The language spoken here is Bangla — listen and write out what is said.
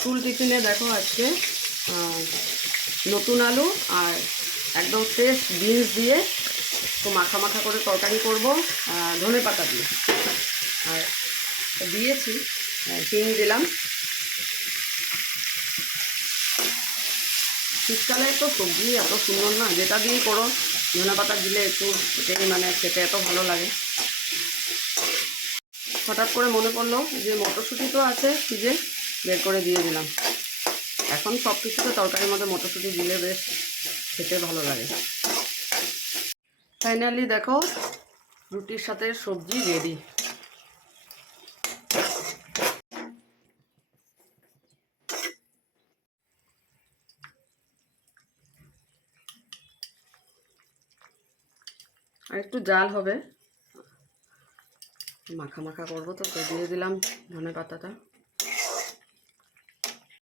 স্কুল টিফিনে দেখো আজকে নতুন আলু আর একদম ফ্রেশ বিনস দিয়ে তো মাখা মাখা করে তরকারি করব ধনে পাতা দিয়ে। আর দিয়েছি হিং দিলাম। শীতকালে তো সবজি এত সুন্দর না, যেটা দিয়েই করো ধনে পাতা দিলে একটু এটাই মানে খেতে এত ভালো লাগে। হঠাৎ করে মনে পড়লো যে মটরশুঁটি তো আছে ফ্রিজে, বের করে দিয়ে দিলাম। এখন সব কিছুতে তরকারির মধ্যে মটরশুঁটি দিলে বেশ খেতে ভালো লাগে। ফাইনালি দেখো রুটির সাথে সবজি রেডি। আর একটু জাল হবে, মাখা মাখা করবো তো দিয়ে দিলাম ধনে পাতাটা।